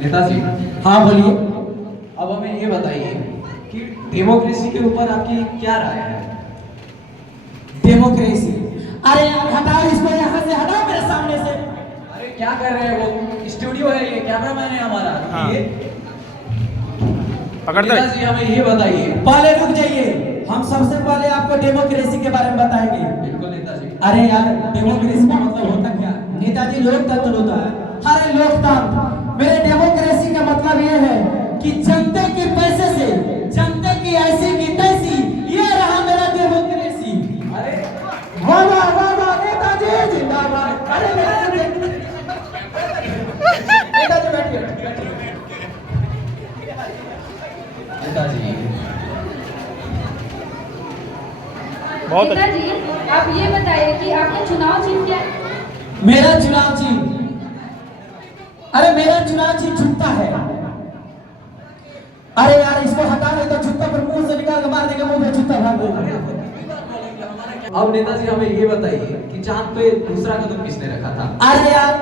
नेताजी, हाँ बोलिए। अब हमें ये बताइए कि डेमोक्रेसी के ऊपर आपकी क्या राय है? डेमोक्रेसी, अरे यार हटाओ इसको, यहाँ से हटाओ मेरे सामने से। अरे क्या कर रहे हैं? वो स्टूडियो है, ये कैमरामैन है हमारा। हाँ। ये पकड़ दे। नेताजी, हमें ये बताइए। पहले रुक जाइए, हम सबसे पहले आपको डेमोक्रेसी के बारे में बताएंगे। बिल्कुल नेताजी। अरे यार डेमोक्रेसी का मतलब होता क्या है? नेताजी लोकतंत्र होता है। अरे लोकतंत्र, मेरे डेमोक्रेसी का मतलब ये है कि जनता के पैसे से जनता की ऐसी की तैसी, ये रहा मेरा डेमोक्रेसी। अरे वाह वाह वाह वाह, नेताजी जिंदाबाद। अरे नेताजी बैठिए। नेताजी, बहुत नेताजी, आप ये बताइए कि आपका चुनाव चिन्ह क्या है? मेरा चुनाव चिन्ह, अरे मेरा चुनाव चिन्ह जूता है। अरे यार इसको हटा दे तो जूता पर मुंह से निकाल के मार देंगे, मुंह में जूता भाग देगा। अब नेताजी हमें ये बताइए कि चांद पे दूसरा कदम किसने रखा था? अरे यार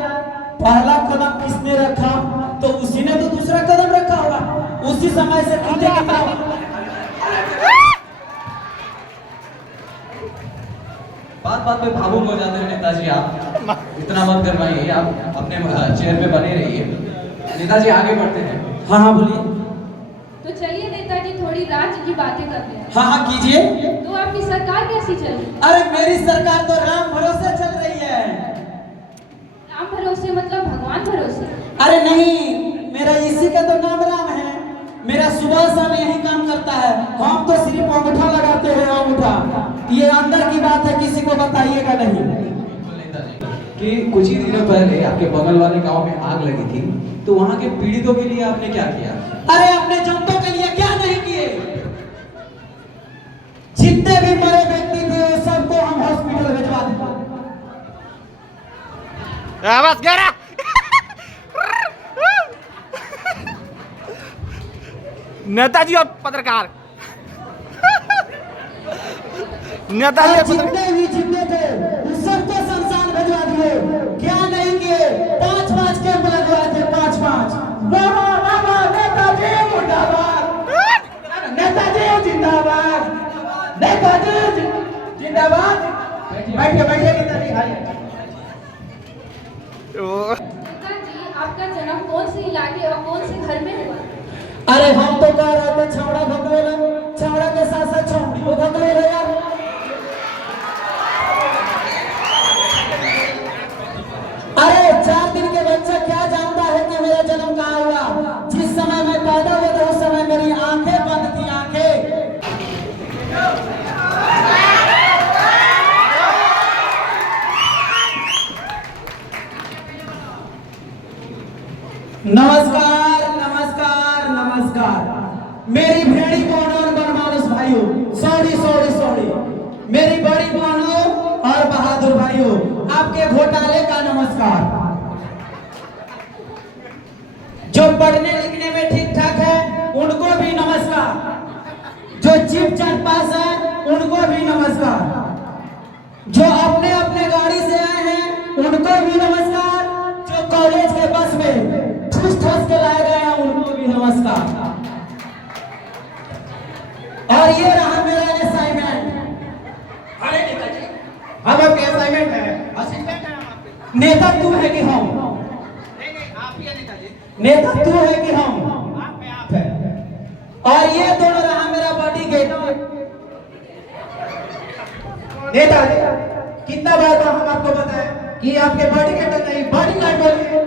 पहला कदम किसने रखा, तो उसी ने तो दूसरा कदम रखा होगा। उसी समय से कुत्ते की तरह। बात बात पे भावुक हो जाते हैं नेताजी, आप इतना मत करवाइए, आप अपने चेयर पे बने रहिए। नेताजी आगे बढ़ते हैं। हाँ हाँ बोलिए। तो चलिए नेताजी, थोड़ी राज्य की बातें करते हैं। हाँ हाँ कीजिए। तो आपकी सरकार कैसी चल रही है? अरे मेरी सरकार तो राम भरोसे चल रही है। राम भरोसे मतलब भगवान भरोसे? अरे नहीं, मेरा इसी का तो नाम राम है। मेरा सुबह शाम यही काम करता है। हम तो सिर्फ अंगूठा लगाते हैं, अंगूठा। ये अंदर की बात है, किसी को बताइएगा नहीं। कि कुछ ही दिनों पहले आपके बगल वाले गांव में आग लगी थी, तो वहां के पीड़ितों के लिए आपने क्या किया? अरे अपने जनता के लिए क्या नहीं किए? जितने भी मरे व्यक्ति थे सबको हम हॉस्पिटल भिजवा देते। बस गया। नेताजी और पत्रकार। नेताजी और पत्रकार। जितने भी जितने थे उन सबको शमशान भिजवा दिए। क्या नहीं किए? 5-5 कैंप लगवाए थे, 5-5। बाबा बाबा नेताजी मुर्दाबाद, नेताजी जिंदाबाद, नेताजी जिंदाबाद। बैठिए बैठिए नेताजी, आइए। नेताजी, आपका जन्म कौन से इलाके और कौन से घर में हुआ? अरे हम तो कह रहे थे छावड़ा भगवेला, छावड़ा के साथ साथ छौड़ी को भगवेला यार। अरे 4 दिन के बच्चा क्या जानता है कि मेरा जन्म कहाँ हुआ? जिस समय मैं पैदा हुआ था उस समय मेरी आंखें बंद थी, आंखें। नमस्कार नमस्कार नमस्कार मेरी भेड़ी बहनों और बनमानुस भाइयों, सॉरी सॉरी सॉरी, मेरी बड़ी बहनों और बहादुर भाइयों, आपके घोटाले का नमस्कार। जो पढ़ने लिखने में ठीक ठाक है उनको भी नमस्कार। जो चीफ चाट पास है उनको भी नमस्कार। जो अपने अपने गाड़ी से आए हैं उनको भी नमस्कार। जो कॉलेज के बस में ठूस ठूस के लाए गए हैं उनको भी नमस्कार। और ये रहा मेरा असाइनमेंट। अरे नेताजी, हम आपके असाइनमेंट है, असिस्टेंट है हम आपके। नेता तू है कि हम? नहीं नहीं, आप ही है नेताजी। नेता तू है कि हम? आप है। और ये दोनों रहा मेरा बॉडी गेट। नेताजी, कितना बार तो हम आपको बताएं कि आपके बॉडी गेट नहीं, बॉडी गार्ड बोलिए।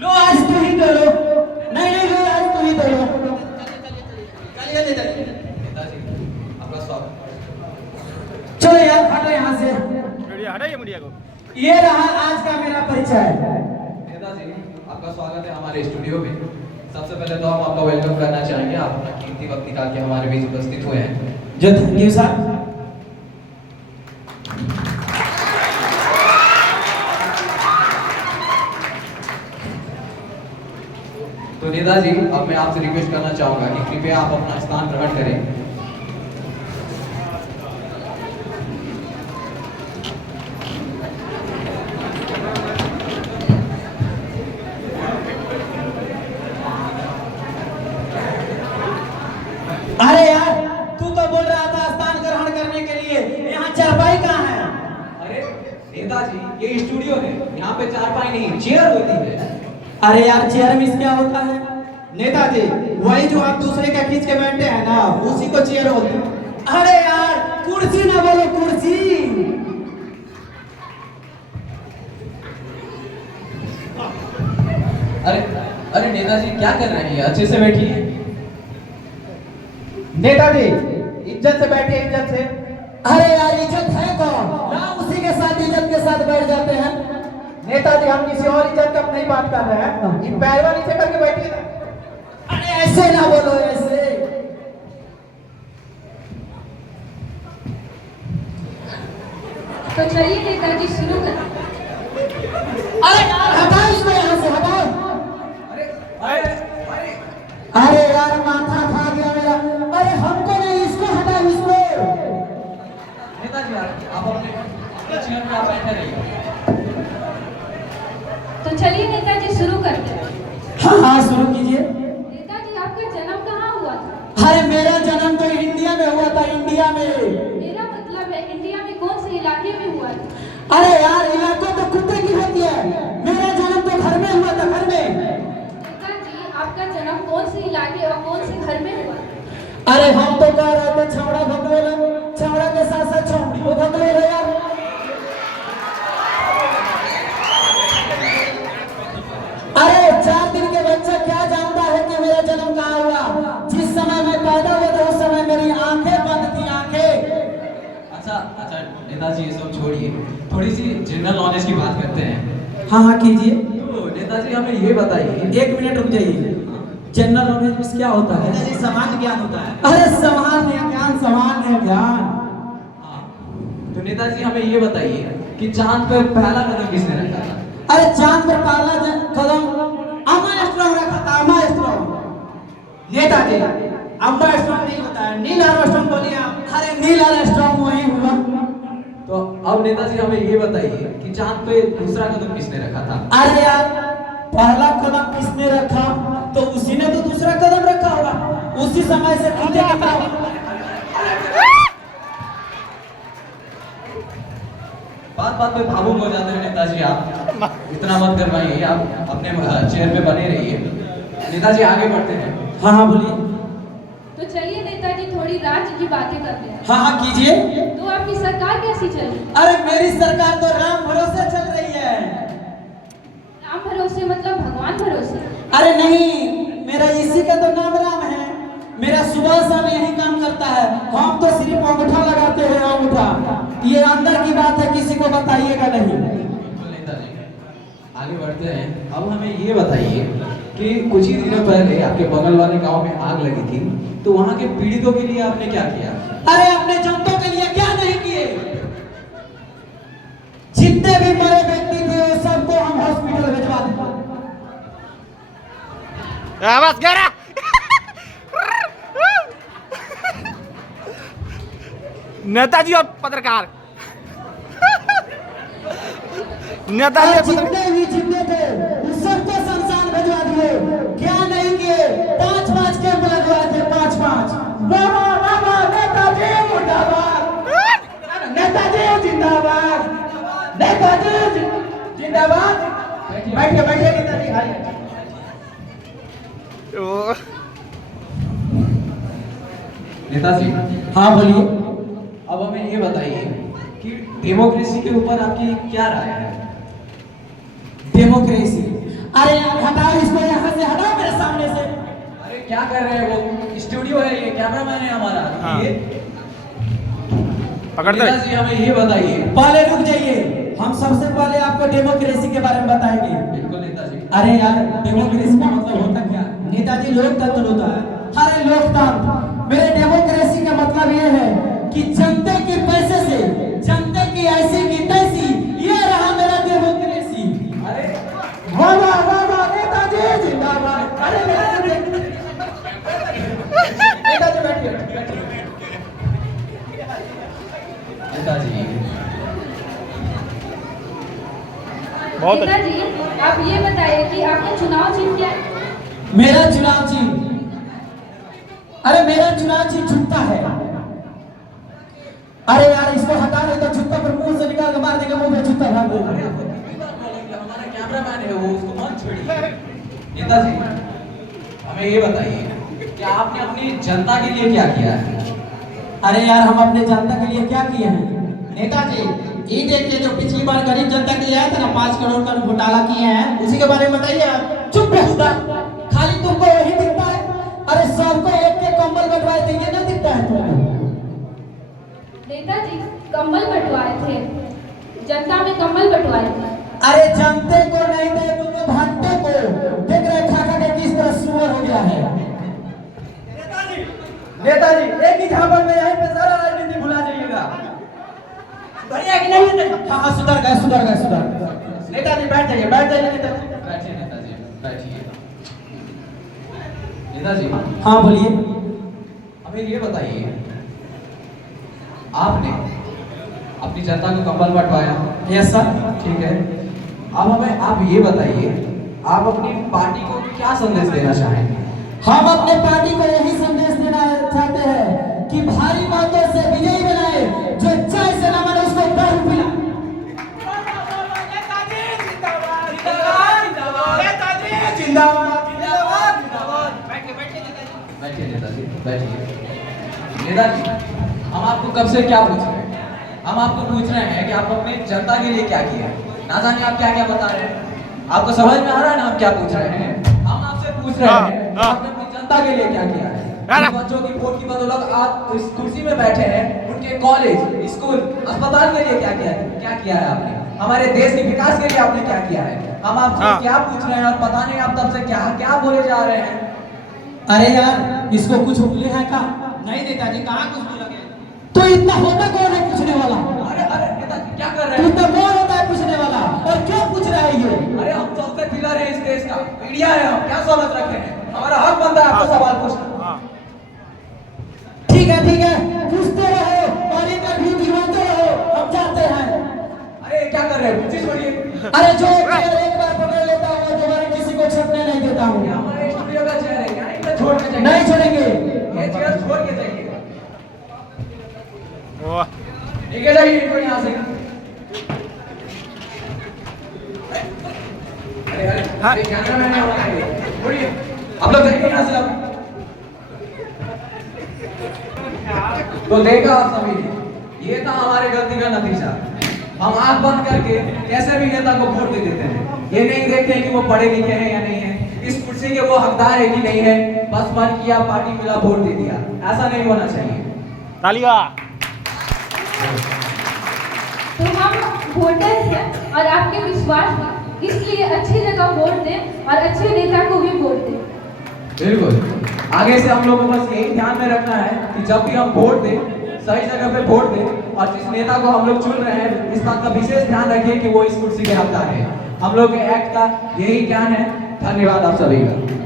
लो आज तू ही दे लो। नहीं नहीं, लो आज तू ही दे लो। चलिए नेताजी। नेताजी, आपका स्वागत। चलो यार हटो यहाँ से। मीडिया हटाइए मीडिया को। ये रहा आज का मेरा परिचय। नेताजी, आपका स्वागत है हमारे स्टूडियो में। सबसे पहले तो हम आपका वेलकम करना चाहेंगे। आप अपना कीमती वक्त निकाल के हमारे बीच उपस्थित हुए हैं। जो थैंक यू सर। तो नेताजी, अब मैं आपसे रिक्वेस्ट करना चाहूंगा कि कृपया आप अपना स्थान ग्रहण करें। अरे यार तू तो बोल रहा था स्थान ग्रहण करने के लिए, यहाँ चारपाई कहाँ है? अरे नेताजी, ये स्टूडियो है, यहाँ पे चारपाई नहीं चेयर होती है। अरे यार चेयर में क्या होता है? नेताजी वही जो आप दूसरे का खींच के बैठे हैं ना, उसी को चेयर बोलते हैं। अरे यार कुर्सी ना बोलो, कुर्सी। अरे अरे नेताजी क्या कर रहे हैं? अच्छे से बैठिए। नेताजी इज्जत से बैठिए, इज्जत से। अरे यार इज्जत है कौन? ना उसी के साथ इज्जत के साथ बैठ जाते हैं। नेताजी हम किसी और इज्जत का नहीं बात कर रहे हैं, ये पैरवा नीचे करके बैठिए ना। अरे ऐसे ना बोलो, ऐसे। तो चलिए नेताजी शुरू करें। अरे यार हटाओ इसको यहाँ से, हटाओ। अरे अरे अरे अरे यार माथा खा गया मेरा। अरे हमको नहीं, इसको हटाओ, इसको। नेताजी आप अपने चेयर पे आप बैठे रहिए। तो चलिए नेताजी शुरू करते हैं। हाँ हाँ शुरू कीजिए। नेताजी आपका जन्म कहाँ हुआ था? अरे मेरा जन्म तो इंडिया में हुआ था, इंडिया में। मेरा मतलब है इंडिया में कौन से इलाके में हुआ था? अरे यार इलाकों तो कुत्ते की होती है, मेरा जन्म तो घर में हुआ था, घर में। नेताजी आपका जन्म कौन से इलाके और कौन से घर में हुआ? अरे हम तो कह रहे थे छावड़ा भगवेला, छावड़ा के साथ साथ छावड़ी को भगवेला यार। अरे 4 दिन के बच्चा क्या जानता है कि मेरा जन्म कहाँ हुआ? जिस समय मैं पैदा हुआ था उस समय मेरी आंखें बंद थी, आंखें। अच्छा अच्छा नेताजी ये सब छोड़िए, थोड़ी सी जनरल नॉलेज की बात करते हैं। हाँ हाँ कीजिए। तो नेताजी हमें ये बताइए। 1 मिनट रुक जाइए। जनरल नॉलेज में क्या होता है? नेताजी सामान्य ज्ञान होता है। अरे सामान्य ज्ञान, सामान्य ज्ञान। हाँ, तो नेताजी हमें ये बताइए कि चांद पर पहला कदम किसने रखा था? अरे चांद पर पहला कदम आर्मस्ट्रांग रखा था, आर्मस्ट्रांग। नेताजी आर्मस्ट्रांग नहीं होता है, नील आर्मस्ट्रांग बोलिए आप। अरे नील आर्मस्ट्रांग वही हुआ। तो अब नेताजी हमें ये बताइए कि चांद पे दूसरा कदम किसने रखा था? अरे यार पहला कदम किसने रखा तो उसी ने तो दूसरा कदम रखा होगा, उसी समय से कुत्ते की तरह। बात बात पे भावुक हो जाते हैं नेताजी, आप इतना मत करवाइए, आप अपने चेयर पे बने रहिए। नेताजी आगे बढ़ते हैं। हाँ हाँ बोलिए। तो चलिए नेताजी थोड़ी राज्य की बातें करते हैं। हाँ हाँ कीजिए। तो आपकी सरकार कैसी चल रही है? अरे मेरी सरकार तो राम भरोसे चल रही है। राम भरोसे मतलब भगवान भरोसे? अरे नहीं, मेरा इसी का तो नाम राम है। मेरा सुबह शाम यही काम करता है। हम तो सिर्फ अंगूठा लगाते हैं, अंगूठा। ये अंदर की बात है, किसी को बताइएगा नहीं। बिल्कुल नेताजी, आगे बढ़ते हैं। अब हमें ये बताइए कि कुछ ही दिनों पहले आपके बगल वाले गांव में आग लगी थी, तो वहां के पीड़ितों के लिए आपने क्या किया? अरे अपने जनता के लिए क्या नहीं किए? जितने भी मरे व्यक्ति थे सबको हम हॉस्पिटल भिजवा दिए। बस गया। नेताजी और पत्रकार। नेताजी और पत्रकार। जितने भी जितने थे उन सबको शमशान भिजवा दिए। क्या नहीं किए? 5-5 कैंप लगवाए थे, 5-5। बाबा बाबा नेताजी मुर्दाबाद, नेताजी जिंदाबाद, नेताजी जिंदाबाद। बैठिए बैठिए नेताजी, आइए। नेताजी हाँ बोलिए। अब हमें ये बताइए कि डेमोक्रेसी के ऊपर आपकी क्या राय है? डेमोक्रेसी? अरे यार हटाओ इसको यहाँ से, हटाओ मेरे सामने से। अरे क्या कर रहे हैं? वो स्टूडियो है, ये कैमरामैन है हमारा। हाँ। ये पकड़ दे। नेताजी हमें ये बताइए। पहले रुक जाइए, हम सबसे पहले आपको डेमोक्रेसी के बारे में बताएंगे। बिल्कुल नेताजी। अरे यार डेमोक्रेसी का मतलब होता क्या? नेताजी लोकतंत्र होता है। अरे लोकतंत्र, मेरे डेमोक्रेसी का मतलब ये है कि जनता के पैसे से जनता की ऐसी की तैसी, ये रहा मेरा डेमोक्रेसी। अरे वाह वाह वाह वाह, नेताजी जिंदाबाद। अरे नेताजी बैठिए। नेताजी बहुत अच्छा। नेताजी आप ये बताइए कि आपका चुनाव चिन्ह क्या है? मेरा चुनाव चिन्ह अरे मेरा चुनाव चिन्ह जूता है। अरे यार इसको हटा दे तो जूता पर मुंह से निकाल के मार देगा, मुंह में जूता भाग देगा। अरे आपको कितनी बार बोलेंगे, हमारा कैमरामैन है वो, उसको मत छोड़िए। नेताजी हमें ये बताइए कि आपने अपनी जनता के लिए क्या किया है? अरे यार हम अपने जनता के लिए क्या किए हैं? नेताजी ये देखिए जो पिछली बार गरीब जनता के लिए आया था ना, 5 करोड़ का घोटाला किए हैं, उसी के बारे में बताइए आप। चुप बेहुदा, खाली तुमको वही दिखता है। अरे सबको एक के कंबल बंटवाए थे, ये ना दिखता है तुमको? नेताजी कंबल बंटवाए थे, जनता में कंबल बंटवाए थे। अरे जनते को नहीं दे तो भंटे को। देख रहे खा खा के किस तरह सुअर हो गया है। नेताजी एक ही झापड़ में यहीं पे सारा राजनीति भुला जाइएगा। बढ़िया कि नहीं? हाँ सुधर गए सुधर गए सुधर गए। नेताजी बैठ जाइए, बैठ जाइए नेताजी। बैठिए नेताजी, बैठिए। नेताजी हाँ बोलिए। हमें ये बताइए, आपने अपनी जनता को कंबल बंटवाया, यस सर। ठीक है। अब हमें आप ये बताइए, आप अपनी पार्टी को क्या संदेश देना चाहेंगे? हम अपने पार्टी को यही संदेश देना चाहते हैं कि भारी मतों से विजयी बनाए, जो चाय से ना माने उसको दारू पिला। बैठिए नेताजी, बैठिए। नेताजी हम आपको कब से क्या पूछ रहे हैं? हम आपको पूछ रहे हैं कि आप अपने जनता के लिए क्या किया है। ना जाने आप क्या क्या बता रहे हैं। आपको समझ में आ रहा है ना हम क्या पूछ रहे हैं? हम आपसे पूछ रहे हैं कि आपने अपनी जनता के लिए क्या किया है। उन बच्चों की वोट की बदौलत आप इस कुर्सी में बैठे हैं, उनके कॉलेज, स्कूल, अस्पताल के लिए क्या किया है? क्या किया है आपने? हमारे देश के विकास के लिए आपने क्या किया है? हम आपसे क्या पूछ रहे हैं और पता नहीं आप तब से क्या क्या बोले जा रहे हैं। अरे यार इसको कुछ बोले है का? नहीं नेताजी, कहाँ कुछ बोला गया? तो इतना होता कौन है पूछने वाला? अरे अरे नेताजी क्या कर तो रहे हैं? इतना कौन होता है पूछने वाला? और क्यों पूछ रहा है ये? अरे हम चौथे पिलर है इस देश का, मीडिया है, हम क्या सहमत रखे हैं? हमारा हक बनता है आपको सवाल पूछना। ठीक है पूछते रहो और इंटरव्यू दिलवाते रहो, हम जाते हैं। अरे क्या कर रहे हैं? चीज छोड़िए। अरे जो चेयर एक बार पकड़ लेता हूँ दोबारा किसी को छपने नहीं देता हूँ। ये हमारे स्टूडियो का चेयर है, क्या इतना छोड़ के जाइए? नहीं छोड़ेंगे। ये चेयर छोड़ के जाइए। वाह, ठीक है, जाइए इनको यहाँ से। अरे कैमरामैन है हमारे, छोड़िए। आप लोग जाइए यहाँ से अब। तो देखा आप सभी ने, ये था हमारे गलती का नतीजा। हम आंख बंद करके कैसे भी नेता को वोट दे देते हैं। ये नहीं देखते हैं कि वो पढ़े लिखे हैं या नहीं है, इस कुर्सी के वो हकदार है कि नहीं है। बस मन किया, पार्टी मिला, वोट दे दिया। ऐसा नहीं होना चाहिए। तालियां। तो हम वोटर हैं और आपके विश्वास हैं, इसलिए अच्छी जगह वोट दें और अच्छे नेता को भी वोट दें। बिल्कुल, आगे से हम लोगों को बस यही ध्यान में रखना है कि जब भी हम वोट दें, सही जगह पे वोट दें और जिस नेता को हम लोग चुन रहे हैं इस बात का विशेष ध्यान रखिए कि वो इस कुर्सी के हकदार है। हम लोग के एक्ट का यही ज्ञान है। धन्यवाद आप सभी का।